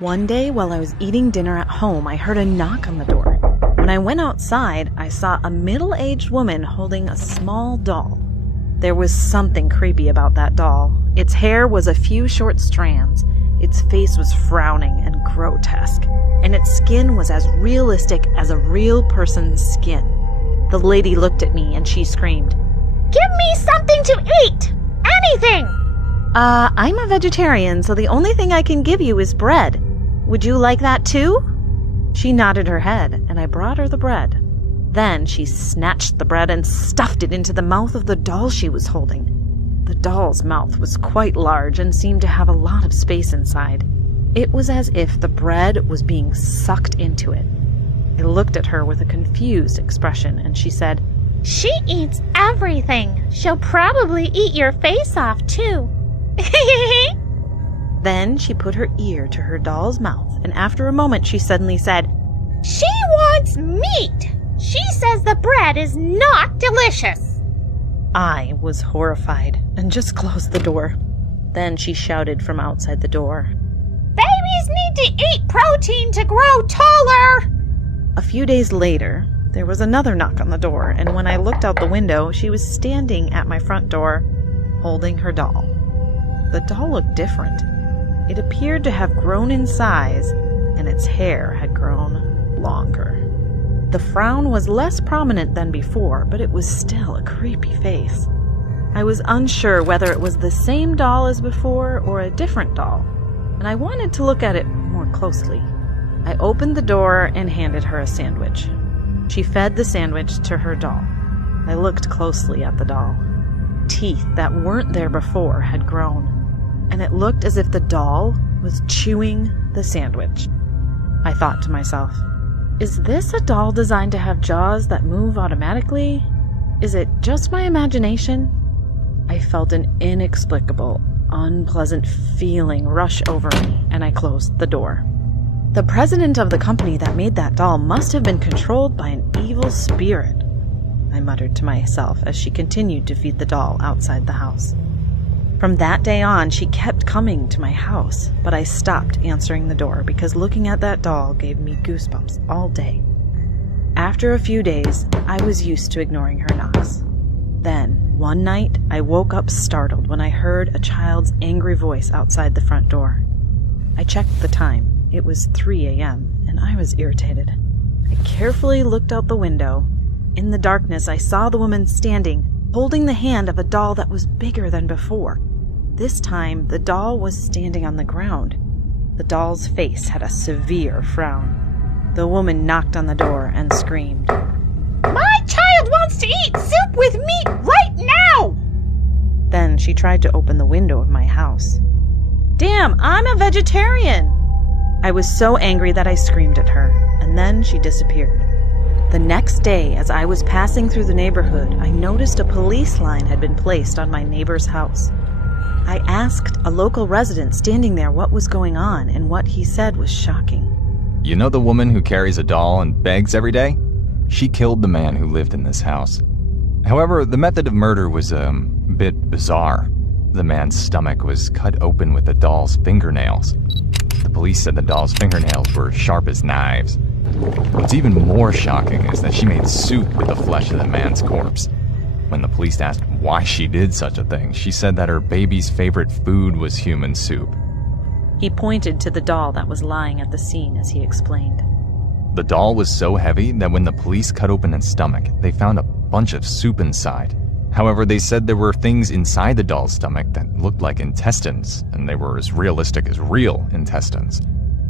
One day while I was eating dinner at home, I heard a knock on the door. When I went outside, I saw a middle-aged woman holding a small doll. There was something creepy about that doll. Its hair was a few short strands, its face was frowning and grotesque, and its skin was as realistic as a real person's skin. The lady looked at me and she screamed, "Give me something to eat! Anything!" I'm a vegetarian, so the only thing I can give you is bread. Would you like that too? She nodded her head, and I brought her the bread. Then she snatched the bread and stuffed it into the mouth of the doll she was holding. The doll's mouth was quite large and seemed to have a lot of space inside. It was as if the bread was being sucked into it. I looked at her with a confused expression, and she said, "She eats everything. She'll probably eat your face off, too." Then she put her ear to her doll's mouth, and after a moment she suddenly said, "She wants meat. She says the bread is not delicious." I was horrified and just closed the door. Then she shouted from outside the door, "Babies need to eat protein to grow taller." A few days later, there was another knock on the door, and when I looked out the window, she was standing at my front door, holding her doll. The doll looked different. It appeared to have grown in size, and its hair had grown longer. The frown was less prominent than before, but it was still a creepy face. I was unsure whether it was the same doll as before or a different doll, and I wanted to look at it more closely. I opened the door and handed her a sandwich. She fed the sandwich to her doll. I looked closely at the doll. Teeth that weren't there before had grown, and it looked as if the doll was chewing the sandwich. I thought to myself, is this a doll designed to have jaws that move automatically? Is it just my imagination? I felt an inexplicable, unpleasant feeling rush over me, and I closed the door. The president of the company that made that doll must have been controlled by an evil spirit, I muttered to myself as she continued to feed the doll outside the house. From that day on, she kept coming to my house, but I stopped answering the door because looking at that doll gave me goosebumps all day. After a few days, I was used to ignoring her knocks. Then, one night, I woke up startled when I heard a child's angry voice outside the front door. I checked the time. It was 3 a.m., and I was irritated. I carefully looked out the window. In the darkness, I saw the woman standing, holding the hand of a doll that was bigger than before. This time, the doll was standing on the ground. The doll's face had a severe frown. The woman knocked on the door and screamed, "My child wants to eat soup with meat right now!" Then she tried to open the window of my house. "Damn, I'm a vegetarian!" I was so angry that I screamed at her, and then she disappeared. The next day, as I was passing through the neighborhood, I noticed a police line had been placed on my neighbor's house. I asked a local resident standing there what was going on, and what he said was shocking. "You know the woman who carries a doll and begs every day? She killed the man who lived in this house. However, the method of murder was a bit bizarre. The man's stomach was cut open with the doll's fingernails. The police said the doll's fingernails were sharp as knives. What's even more shocking is that she made soup with the flesh of the man's corpse. When the police asked why she did such a thing, she said that her baby's favorite food was human soup." He pointed to the doll that was lying at the scene as he explained. The doll was so heavy that when the police cut open its stomach, they found a bunch of soup inside. However, they said there were things inside the doll's stomach that looked like intestines, and they were as realistic as real intestines.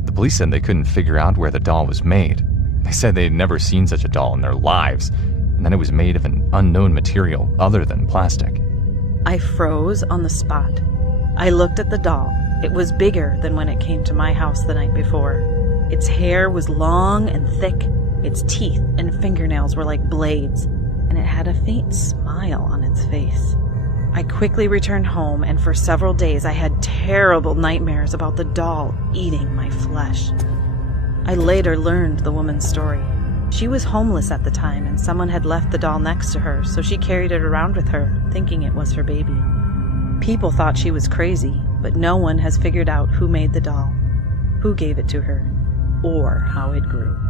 The police said they couldn't figure out where the doll was made. They said they'd never seen such a doll in their lives, and that it was made of an unknown material other than plastic. I froze on the spot. I looked at the doll. It was bigger than when it came to my house the night before. Its hair was long and thick. Its teeth and fingernails were like blades, and it had a faint smile on its face. I quickly returned home, and for several days I had terrible nightmares about the doll eating my flesh. I later learned the woman's story. She was homeless at the time, and someone had left the doll next to her, so she carried it around with her, thinking it was her baby. People thought she was crazy, but no one has figured out who made the doll. who gave it to her, or how it grew.